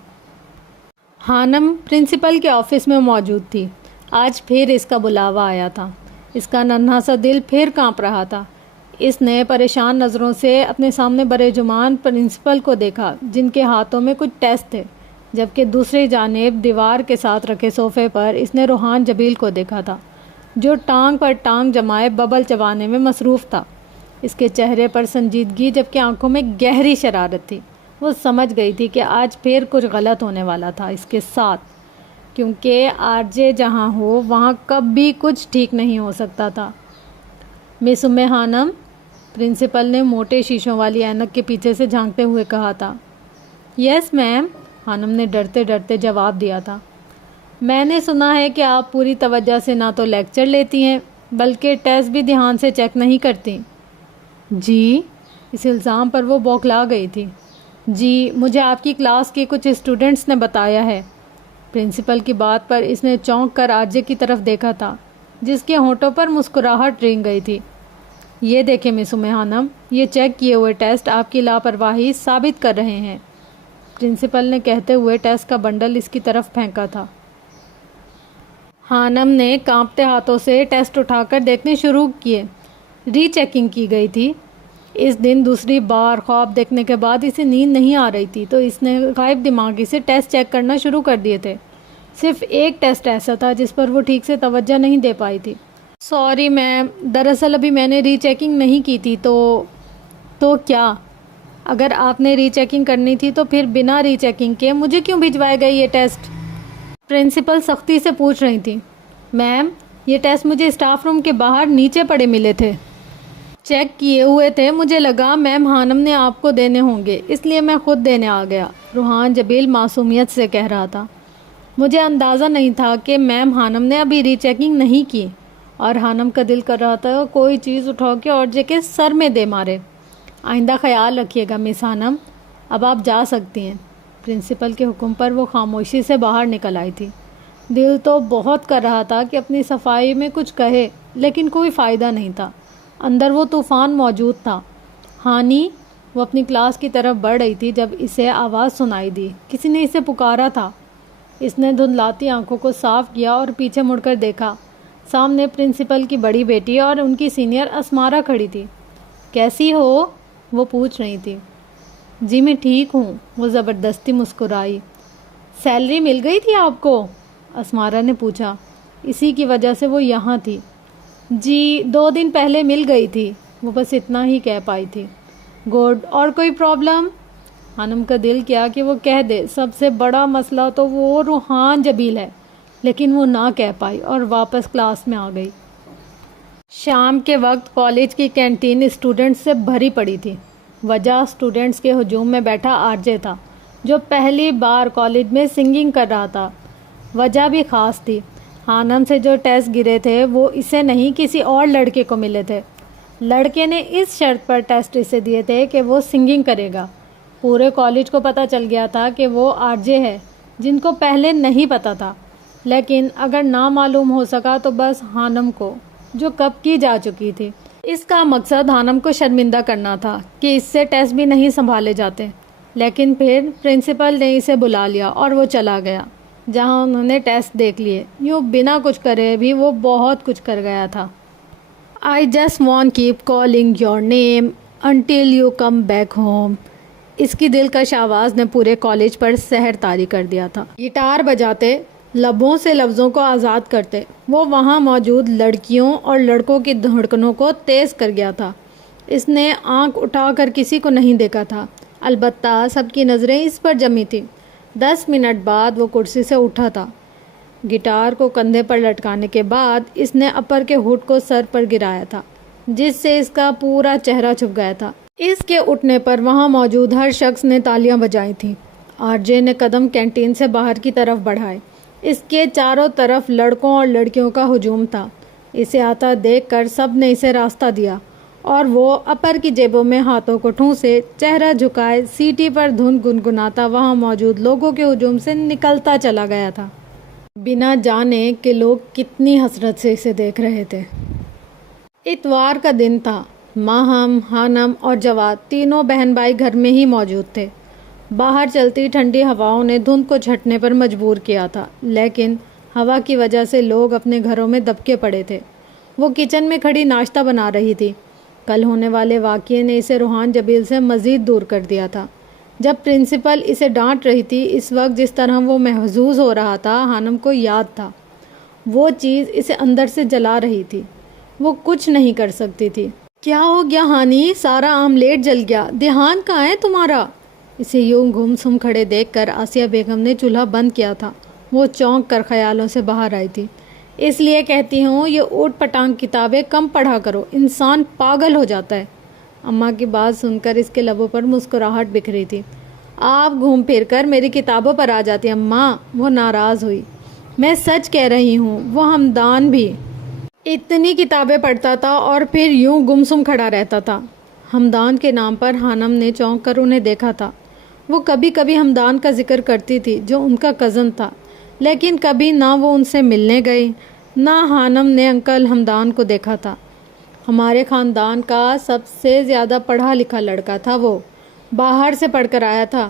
خانم پرنسپل کے آفس میں موجود تھی۔ آج پھر اس کا بلاوا آیا تھا۔ اس کا ننھا سا دل پھر کانپ رہا تھا۔ اس نے پریشان نظروں سے اپنے سامنے برے جمان پرنسپل کو دیکھا، جن کے ہاتھوں میں کچھ ٹیسٹ تھے، جبکہ دوسری جانب دیوار کے ساتھ رکھے صوفے پر اس نے روحان جبیل کو دیکھا تھا، جو ٹانگ پر ٹانگ جمائے ببل چبانے میں مصروف تھا۔ اس کے چہرے پر سنجیدگی جبکہ آنکھوں میں گہری شرارت تھی۔ وہ سمجھ گئی تھی کہ آج پھر کچھ غلط ہونے والا تھا اس کے ساتھ، کیونکہ آرجے جہاں ہو وہاں کبھی کچھ ٹھیک نہیں ہو سکتا تھا۔ مس خانم، پرنسپل نے موٹے شیشوں والی اینک کے پیچھے سے جھانکتے ہوئے کہا تھا۔ یس میم، خانم نے ڈرتے ڈرتے جواب دیا تھا۔ میں نے سنا ہے کہ آپ پوری توجہ سے نہ تو لیکچر لیتی ہیں بلکہ ٹیسٹ بھی دھیان سے چیک نہیں کرتی۔ جی؟ اس الزام پر وہ بوکھلا گئی تھی۔ جی، مجھے آپ کی کلاس کے کچھ اسٹوڈنٹس نے بتایا ہے۔ پرنسپل کی بات پر اس نے چونک کر آرجے کی طرف دیکھا تھا۔ جس کے ہونٹوں پر مسکراہٹ رنگ گئی تھی۔ یہ دیکھیں مس خانم، یہ چیک کیے ہوئے ٹیسٹ آپ کی لاپرواہی ثابت کر رہے ہیں، پرنسپل نے کہتے ہوئے ٹیسٹ کا بنڈل اس کی طرف پھینکا تھا۔ خانم نے کانپتے ہاتھوں سے ٹیسٹ اٹھا کر دیکھنے شروع کیے۔ ری چیکنگ کی گئی تھی۔ اس دن دوسری بار خواب دیکھنے کے بعد اسے نیند نہیں آ رہی تھی تو اس نے غائب دماغی سے ٹیسٹ چیک کرنا شروع کر دیے تھے۔ صرف ایک ٹیسٹ ایسا تھا جس پر وہ ٹھیک سے توجہ نہیں دے پائی تھی۔ سوری میم، دراصل ابھی میں نے ری چیکنگ نہیں کی تھی تو کیا؟ اگر آپ نے ری چیکنگ کرنی تھی تو پھر بنا ری چیکنگ کے مجھے کیوں بھجوائے گئے یہ ٹیسٹ؟ پرنسپل سختی سے پوچھ رہی تھی۔ میم، یہ ٹیسٹ مجھے اسٹاف روم کے باہر نیچے پڑے ملے تھے، چیک کیے ہوئے تھے، مجھے لگا میم خانم نے آپ کو دینے ہوں گے اس لیے میں خود دینے آ گیا، روحان جبیل معصومیت سے کہہ رہا تھا۔ مجھے اندازہ نہیں تھا کہ میم خانم نے ابھی ری چیکنگ نہیں کی، اور خانم کا دل کر رہا تھا کوئی چیز اٹھا کے اور جے کے سر میں دے مارے۔ آئندہ خیال رکھیے گا مس خانم، اب آپ جا سکتی ہیں۔ پرنسپل کے حکم پر وہ خاموشی سے باہر نکل آئی تھی۔ دل تو بہت کر رہا تھا کہ اپنی صفائی میں کچھ کہے، لیکن کوئی فائدہ نہیں تھا۔ اندر وہ طوفان موجود تھا۔ ہانی، وہ اپنی کلاس کی طرف بڑھ رہی تھی جب اسے آواز سنائی دی، کسی نے اسے پکارا تھا۔ اس نے دھندلاتی آنکھوں کو صاف کیا اور پیچھے مڑ کر دیکھا۔ سامنے پرنسپل کی بڑی بیٹی اور ان کی سینئر اسمارا کھڑی تھی۔ کیسی ہو؟ وہ پوچھ رہی تھی۔ جی میں ٹھیک ہوں، وہ زبردستی مسکرائی۔ سیلری مل گئی تھی آپ کو؟ اسمارا نے پوچھا۔ اسی کی وجہ سے وہ یہاں تھی۔ جی 2 دن پہلے مل گئی تھی، وہ بس اتنا ہی کہہ پائی تھی۔ گڈ، اور کوئی پرابلم؟ خانم کا دل کیا کہ وہ کہہ دے سب سے بڑا مسئلہ تو وہ روحان جبیل ہے، لیکن وہ نہ کہہ پائی اور واپس کلاس میں آ گئی۔ شام کے وقت کالج کی کینٹین اسٹوڈنٹس سے بھری پڑی تھی۔ وجہ اسٹوڈنٹس کے ہجوم میں بیٹھا آرجے تھا جو پہلی بار کالج میں سنگنگ کر رہا تھا۔ وجہ بھی خاص تھی، خانم سے جو ٹیسٹ گرے تھے وہ اسے نہیں کسی اور لڑکے کو ملے تھے۔ لڑکے نے اس شرط پر ٹیسٹ اسے دیے تھے کہ وہ سنگنگ کرے گا۔ پورے کالج کو پتہ چل گیا تھا کہ وہ آرجے ہے، جن کو پہلے نہیں پتہ تھا، لیکن اگر نہ معلوم ہو سکا تو بس خانم کو، جو کب کی جا چکی تھی۔ اس کا مقصد خانم کو شرمندہ کرنا تھا کہ اس سے ٹیسٹ بھی نہیں سنبھالے جاتے۔ لیکن پھر پرنسپل نے اسے بلا لیا اور وہ چلا گیا جہاں انہوں نے ٹیسٹ دیکھ لیے۔ یوں بنا کچھ کرے بھی وہ بہت کچھ کر گیا تھا۔ I just won't keep calling your name until you come back home۔ اس کی دلکش آواز نے پورے کالج پر سحر طاری کر دیا تھا۔ گٹار بجاتے، لبوں سے لفظوں کو آزاد کرتے، وہ وہاں موجود لڑکیوں اور لڑکوں کی دھڑکنوں کو تیز کر گیا تھا۔ اس نے آنکھ اٹھا کر کسی کو نہیں دیکھا تھا، البتہ سب کی نظریں اس پر جمی تھیں۔ 10 منٹ بعد وہ کرسی سے اٹھا تھا۔ گٹار کو کندھے پر لٹکانے کے بعد اس نے اپر کے ہوڈ کو سر پر گرایا تھا، جس سے اس کا پورا چہرہ چھپ گیا تھا۔ اس کے اٹھنے پر وہاں موجود ہر شخص نے تالیاں بجائی تھیں۔ آرجے نے قدم کینٹین سے باہر کی طرف بڑھائے۔ اس کے چاروں طرف لڑکوں اور لڑکیوں کا ہجوم تھا۔ اسے آتا دیکھ کر سب نے اسے راستہ دیا اور وہ اپر کی جیبوں میں ہاتھوں کو ٹھونسے، چہرہ جھکائے، سیٹی پر دھن گنگناتا وہاں موجود لوگوں کے ہجوم سے نکلتا چلا گیا تھا، بنا جانے کہ لوگ کتنی حسرت سے اسے دیکھ رہے تھے۔ اتوار کا دن تھا۔ ماہم، خانم اور جواد تینوں بہن بھائی گھر میں ہی موجود تھے۔ باہر چلتی ٹھنڈی ہواؤں نے دھند کو چھٹنے پر مجبور کیا تھا، لیکن ہوا کی وجہ سے لوگ اپنے گھروں میں دبکے پڑے تھے۔ وہ کچن میں کھڑی ناشتہ بنا رہی تھی۔ کل ہونے والے واقعے نے اسے روحان جبیل سے مزید دور کر دیا تھا۔ جب پرنسپل اسے ڈانٹ رہی تھی، اس وقت جس طرح وہ محظوظ ہو رہا تھا خانم کو یاد تھا۔ وہ چیز اسے اندر سے جلا رہی تھی۔ وہ کچھ نہیں کر سکتی تھی۔ کیا ہو گیا ہانی؟ سارا آملیٹ جل گیا، دھیان کہاں ہے تمہارا؟ اسے یوں گم سم کھڑے دیکھ کر آسیہ بیگم نے چولہا بند کیا تھا۔ وہ چونک کر خیالوں سے باہر آئی تھی۔ اس لیے کہتی ہوں یہ اوٹ پٹانگ کتابیں کم پڑھا کرو، انسان پاگل ہو جاتا ہے۔ اماں کی بات سن کر اس کے لبوں پر مسکراہٹ بکھری تھی۔ آپ گھوم پھر کر میری کتابوں پر آ جاتی اماں، وہ ناراض ہوئی۔ میں سچ کہہ رہی ہوں، وہ ہمدان بھی اتنی کتابیں پڑھتا تھا اور پھر یوں گمسم کھڑا رہتا تھا۔ ہمدان کے نام پر خانم نے چونک کر انہیں دیکھا تھا۔ وہ کبھی کبھی ہمدان کا ذکر کرتی تھی جو ان کا کزن تھا، لیکن کبھی نہ وہ ان سے ملنے گئی، نہ خانم نے انکل حمدان کو دیکھا تھا۔ ہمارے خاندان کا سب سے زیادہ پڑھا لکھا لڑکا تھا وہ، باہر سے پڑھ کر آیا تھا۔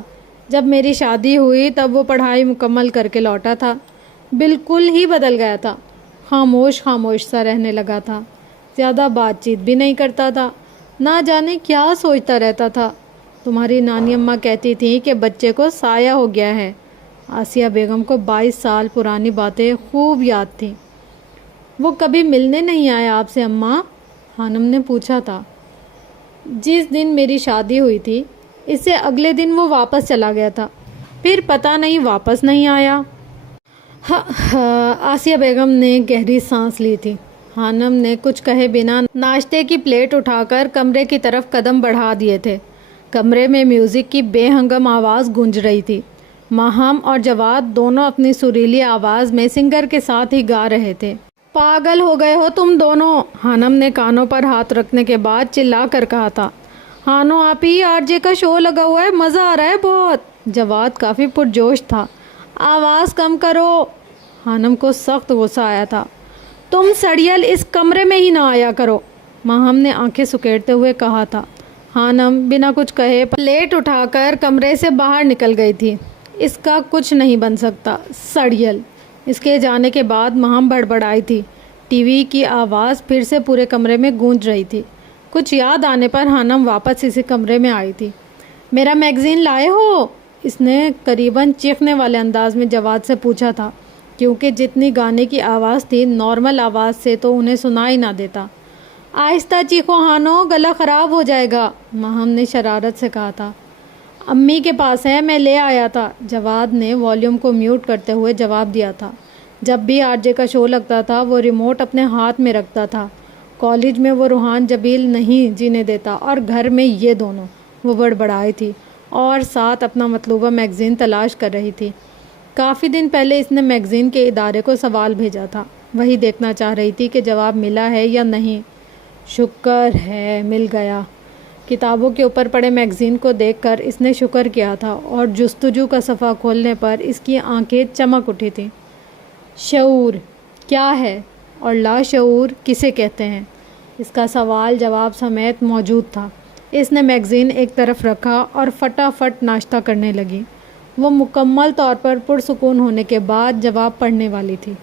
جب میری شادی ہوئی تب وہ پڑھائی مکمل کر کے لوٹا تھا، بالکل ہی بدل گیا تھا، خاموش خاموش سا رہنے لگا تھا، زیادہ بات چیت بھی نہیں کرتا تھا، نہ جانے کیا سوچتا رہتا تھا۔ تمہاری نانی اماں کہتی تھیں کہ بچے کو سایہ ہو گیا ہے۔ آسیہ بیگم کو 22 سال پرانی باتیں خوب یاد تھیں۔ وہ کبھی ملنے نہیں آیا آپ سے اماں؟ خانم نے پوچھا تھا۔ جس دن میری شادی ہوئی تھی اس سے اگلے دن وہ واپس چلا گیا تھا، پھر پتہ نہیں واپس نہیں آیا۔ آسیہ بیگم نے گہری سانس لی تھی۔ خانم نے کچھ کہے بنا ناشتے کی پلیٹ اٹھا کر کمرے کی طرف قدم بڑھا دیے تھے۔ کمرے میں میوزک کی بے ہنگم آواز گونج رہی تھی۔ ماہم اور جواد دونوں اپنی سریلی آواز میں سنگر کے ساتھ ہی گا رہے تھے۔ پاگل ہو گئے ہو تم دونوں، خانم نے کانوں پر ہاتھ رکھنے کے بعد چلا کر کہا تھا۔ ہانو آپی، آر جے کا شو لگا ہوا ہے، مزہ آ رہا ہے بہت۔ جواد کافی پرجوش تھا۔ آواز کم کرو۔ خانم کو سخت غصہ آیا تھا۔ تم سڑیل اس کمرے میں ہی نہ آیا کرو، ماہم نے آنکھیں سکیڑتے ہوئے کہا تھا۔ خانم بنا کچھ کہے پلیٹ اٹھا کر کمرے سے باہر نکل گئی تھی۔ اس کا کچھ نہیں بن سکتا، سڑیل۔ اس کے جانے کے بعد ماہم بڑبڑائی تھی۔ ٹی وی کی آواز پھر سے پورے کمرے میں گونج رہی تھی۔ کچھ یاد آنے پر خانم واپس اسی کمرے میں آئی تھی۔ میرا میگزین لائے ہو؟ اس نے قریباً چیخنے والے انداز میں جواد سے پوچھا تھا، کیونکہ جتنی گانے کی آواز تھی نارمل آواز سے تو انہیں سنائی نہ دیتا۔ آہستہ چیخو ہانو، گلا خراب ہو جائے گا، ماہم نے شرارت سے کہا تھا۔ امی کے پاس ہے، میں لے آیا تھا، جواد نے والیوم کو میوٹ کرتے ہوئے جواب دیا تھا۔ جب بھی آر جے کا شو لگتا تھا وہ ریموٹ اپنے ہاتھ میں رکھتا تھا۔ کالج میں وہ روحان جبیل نہیں جینے دیتا اور گھر میں یہ دونوں۔ وہ بڑبڑائی تھی اور ساتھ اپنا مطلوبہ میگزین تلاش کر رہی تھی۔ کافی دن پہلے اس نے میگزین کے ادارے کو سوال بھیجا تھا، وہی دیکھنا چاہ رہی تھی کہ جواب ملا ہے یا نہیں۔ شکر ہے مل گیا۔ کتابوں کے اوپر پڑے میگزین کو دیکھ کر اس نے شکر کیا تھا اور جستجو کا صفحہ کھولنے پر اس کی آنکھیں چمک اٹھی تھیں۔ شعور کیا ہے اور لاشعور کسے کہتے ہیں؟ اس کا سوال جواب سمیت موجود تھا۔ اس نے میگزین ایک طرف رکھا اور فٹافٹ ناشتہ کرنے لگی۔ وہ مکمل طور پر پرسکون ہونے کے بعد جواب پڑھنے والی تھی۔